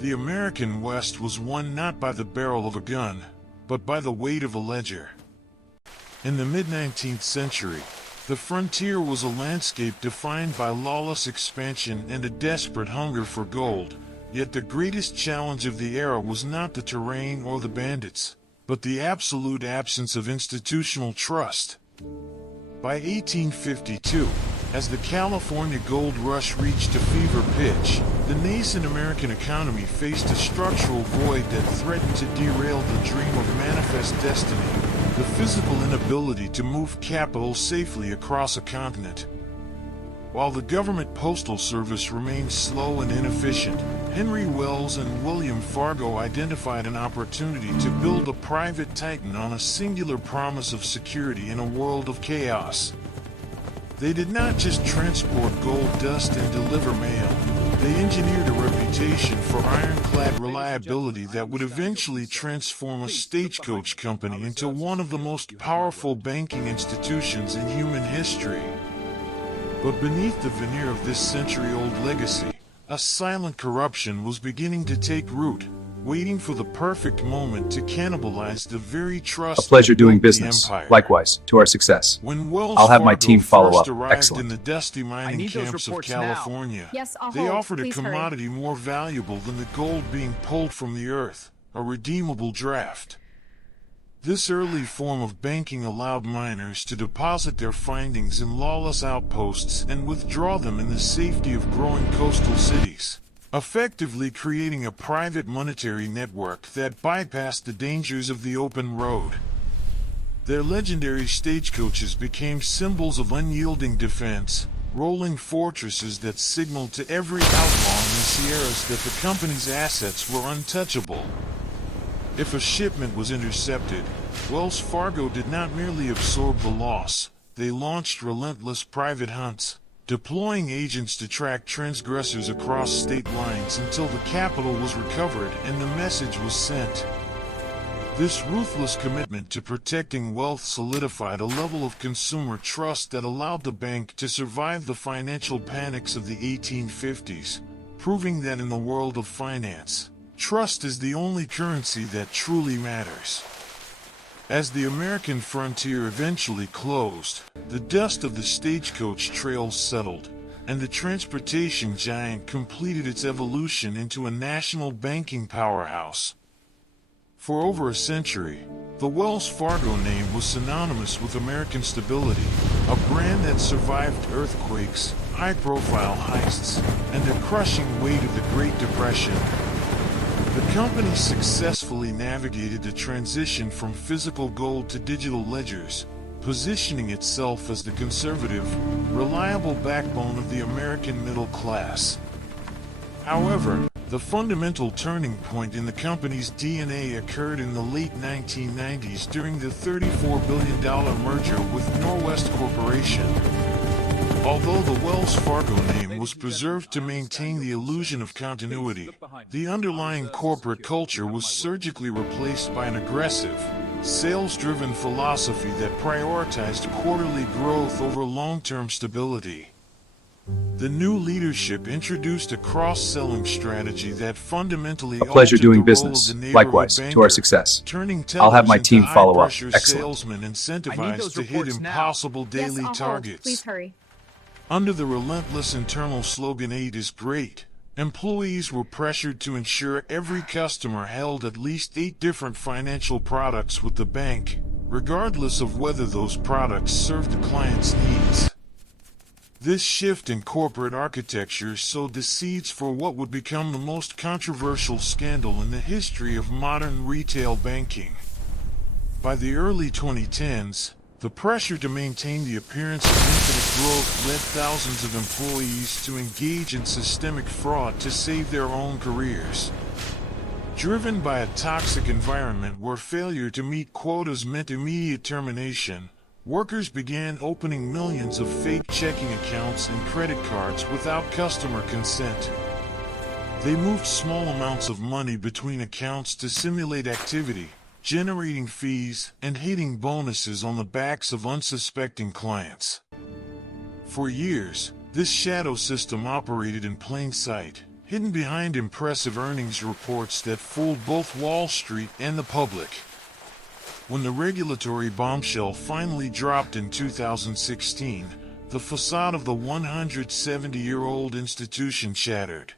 The American West was won not by the barrel of a gun, but by the weight of a ledger. In the mid-19th century, the frontier was a landscape defined by lawless expansion and a desperate hunger for gold, yet the greatest challenge of the era was not the terrain or the bandits, but the absolute absence of institutional trust. By 1852, as the California gold rush reached a fever pitch, the nascent American economy faced a structural void that threatened to derail the dream of manifest destiny, the physical inability to move capital safely across a continent. While the government postal service remained slow and inefficient, Henry Wells and William Fargo identified an opportunity to build a private titan on a singular promise of security in a world of chaos. They did not just transport gold dust and deliver mail. They engineered a reputation for ironclad reliability that would eventually transform a stagecoach company into one of the most powerful banking institutions in human history. But beneath the veneer of this century-old legacy, a silent corruption was beginning to take root, waiting for the perfect moment to cannibalize the very trust A pleasure that doing built the business. empire. Likewise, to our success. When Wells I'll have my Fargo team follow first up. arrived Excellent. in the dusty mining camps of California, Yes, I'll they hold. offered a Please hurry. commodity more valuable than the gold being pulled from the earth, a redeemable draft. This early form of banking allowed miners to deposit their findings in lawless outposts and withdraw them in the safety of growing coastal cities, effectively creating a private monetary network that bypassed the dangers of the open road. Their legendary stagecoaches became symbols of unyielding defense, rolling fortresses that signaled to every outlaw in the Sierras that the company's assets were untouchable. If a shipment was intercepted, Wells Fargo did not merely absorb the loss, they launched relentless private hunts, deploying agents to track transgressors across state lines until the capital was recovered and the message was sent. This ruthless commitment to protecting wealth solidified a level of consumer trust that allowed the bank to survive the financial panics of the 1850s, proving that in the world of finance, trust is the only currency that truly matters. As the American frontier eventually closed, the dust of the stagecoach trails settled, and the transportation giant completed its evolution into a national banking powerhouse. For over a century, the Wells Fargo name was synonymous with American stability, a brand that survived earthquakes, high-profile heists, and the crushing weight of the Great Depression. The company successfully navigated the transition from physical gold to digital ledgers, positioning itself as the conservative, reliable backbone of the American middle class. However, the fundamental turning point in the company's DNA occurred in the late 1990s during the $34 billion merger with Norwest Corporation. Although the Wells Fargo name was preserved to maintain the illusion of continuity, the underlying corporate culture was surgically replaced by an aggressive, sales-driven philosophy that prioritized quarterly growth over long-term stability. The new leadership introduced a cross-selling strategy that fundamentally A pleasure altered doing the business. role of the Likewise, neighborhood to our banker, success. turning I'll have my tellers team into follow up. high-pressure Excellent. salesmen those incentivized to hit reports now. impossible Yes, daily I'll hold. targets. Please hurry. Under the relentless internal slogan "8 is great," employees were pressured to ensure every customer held at least 8 different financial products with the bank, regardless of whether those products served the client's needs. This shift in corporate architecture sowed the seeds for what would become the most controversial scandal in the history of modern retail banking. By the early 2010s, the pressure to maintain the appearance of infinite growth led thousands of employees to engage in systemic fraud to save their own careers. Driven by a toxic environment where failure to meet quotas meant immediate termination, workers began opening millions of fake checking accounts and credit cards without customer consent. They moved small amounts of money between accounts to simulate activity, generating fees and hitting bonuses on the backs of unsuspecting clients. For years, this shadow system operated in plain sight, hidden behind impressive earnings reports that fooled both Wall Street and the public. When the regulatory bombshell finally dropped in 2016, the facade of the 170-year-old institution shattered.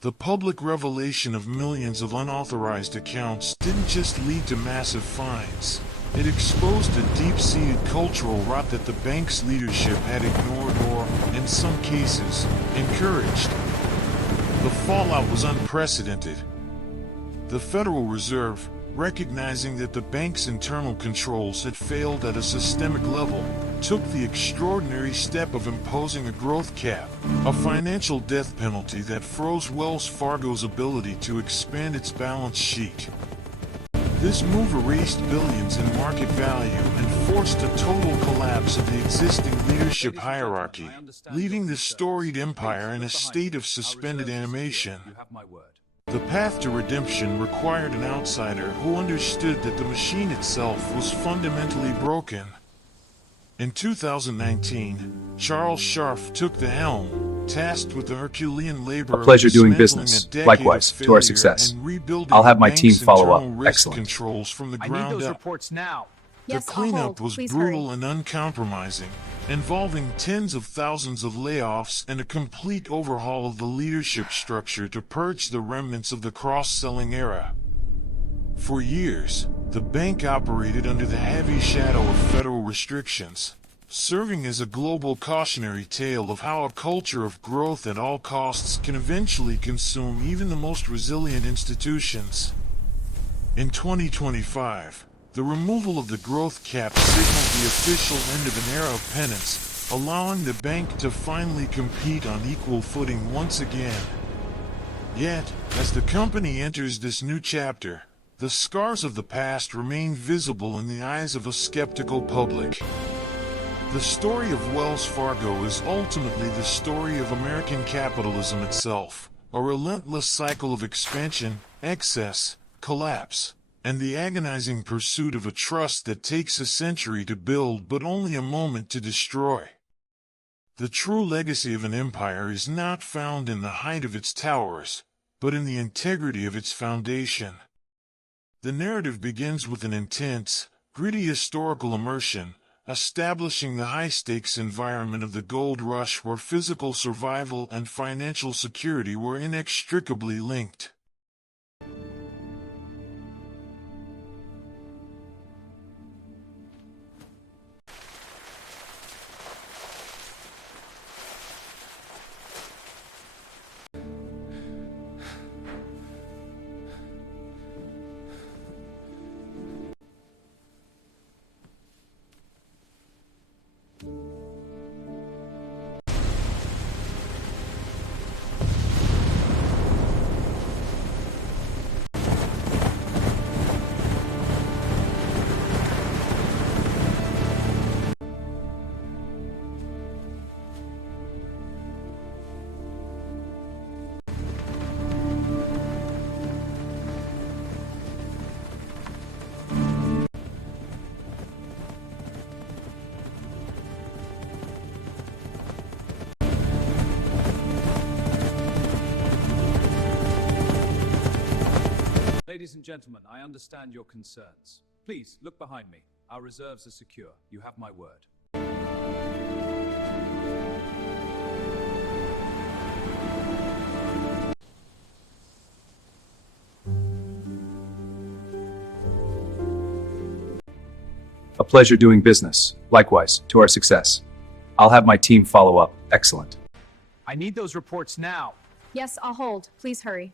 The public revelation of millions of unauthorized accounts didn't just lead to massive fines. It exposed a deep-seated cultural rot that the bank's leadership had ignored or, in some cases, encouraged. The fallout was unprecedented. The Federal Reserve, recognizing that the bank's internal controls had failed at a systemic level, took the extraordinary step of imposing a growth cap, a financial death penalty that froze Wells Fargo's ability to expand its balance sheet. This move erased billions in market value and forced a total collapse of the existing leadership hierarchy, leaving the storied empire in a state of suspended animation. The path to redemption required an outsider who understood that the machine itself was fundamentally broken. In 2019, Charles Scharf took the helm, tasked with the Herculean labor A pleasure of doing dismantling business. a decade Likewise, of to our failure success. and rebuilding I'll have the my team bank's follow up. internal risk Excellent. controls from the I need ground those up. reports now. Yes, The I'll cleanup hold. was Please brutal hurry. and uncompromising, involving tens of thousands of layoffs and a complete overhaul of the leadership structure to purge the remnants of the cross-selling era. For years, the bank operated under the heavy shadow of federal restrictions, serving as a global cautionary tale of how a culture of growth at all costs can eventually consume even the most resilient institutions. In 2025, the removal of the growth cap signaled the official end of an era of penance, allowing the bank to finally compete on equal footing once again. Yet, as the company enters this new chapter, the scars of the past remain visible in the eyes of a skeptical public. The story of Wells Fargo is ultimately the story of American capitalism itself, a relentless cycle of expansion, excess, collapse, and the agonizing pursuit of a trust that takes a century to build but only a moment to destroy. The true legacy of an empire is not found in the height of its towers, but in the integrity of its foundation. The narrative begins with an intense, gritty historical immersion, establishing the high-stakes environment of the gold rush where physical survival and financial security were inextricably linked. Ladies and gentlemen, I understand your concerns. Please, look behind me. Our reserves are secure. You have my word. A pleasure doing business. Likewise, to our success. I'll have my team follow up. Excellent. I need those reports now. Yes, I'll hold. Please hurry.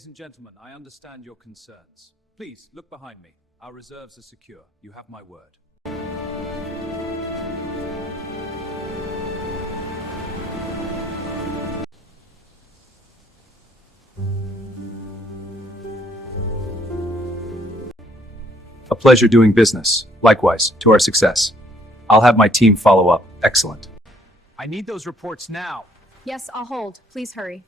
Ladies and gentlemen, I understand your concerns. Please, look behind me. Our reserves are secure. You have my word. A pleasure doing business. Likewise, to our success. I'll have my team follow up. Excellent. I need those reports now. Yes, I'll hold. Please hurry.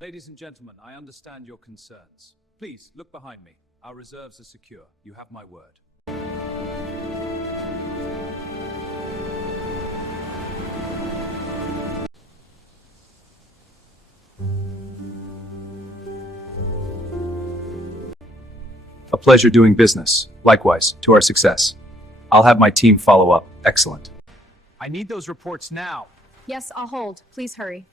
Ladies and gentlemen, I understand your concerns. Please, look behind me. Our reserves are secure. You have my word. A pleasure doing business. Likewise, to our success. I'll have my team follow up. Excellent. I need those reports now. Yes, I'll hold. Please hurry.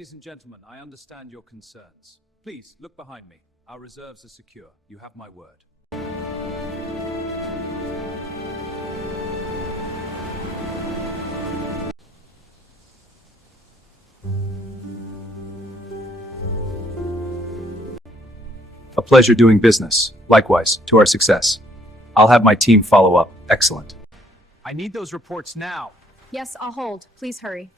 Ladies and gentlemen, I understand your concerns. Please, look behind me. Our reserves are secure. You have my word. A pleasure doing business. Likewise, to our success. I'll have my team follow up. Excellent. I need those reports now. Yes, I'll hold. Please hurry.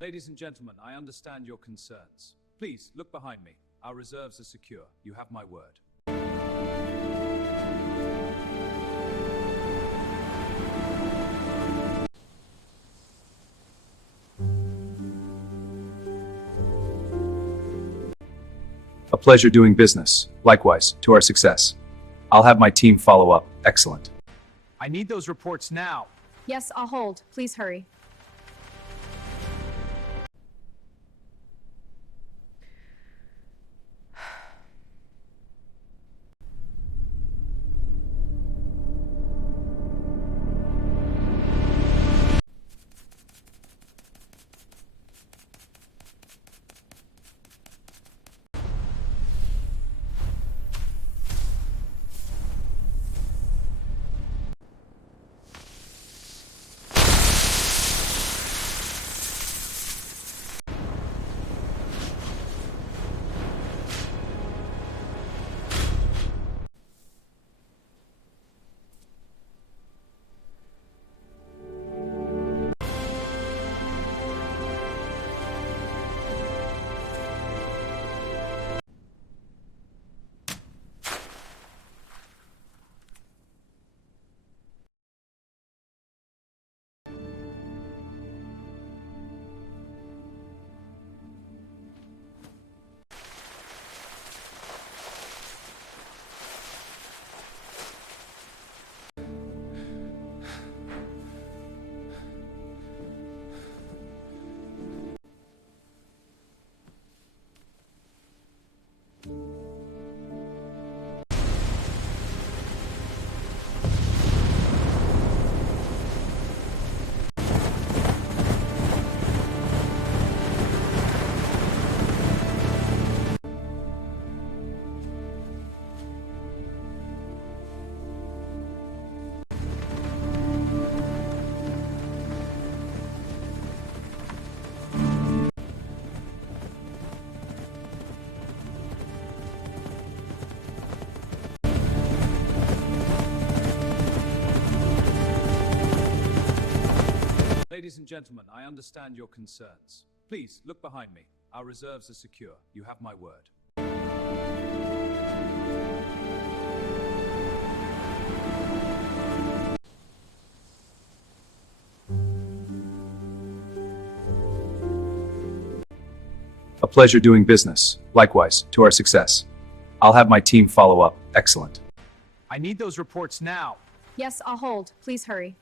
Ladies and gentlemen, I understand your concerns. Please, look behind me. Our reserves are secure. You have my word. A pleasure doing business. Likewise, to our success. I'll have my team follow up. Excellent. I need those reports now. Yes, I'll hold. Please hurry. Ladies and gentlemen, I understand your concerns. Please, look behind me. Our reserves are secure. You have my word. A pleasure doing business. Likewise, to our success. I'll have my team follow up. Excellent. I need those reports now. Yes, I'll hold. Please hurry.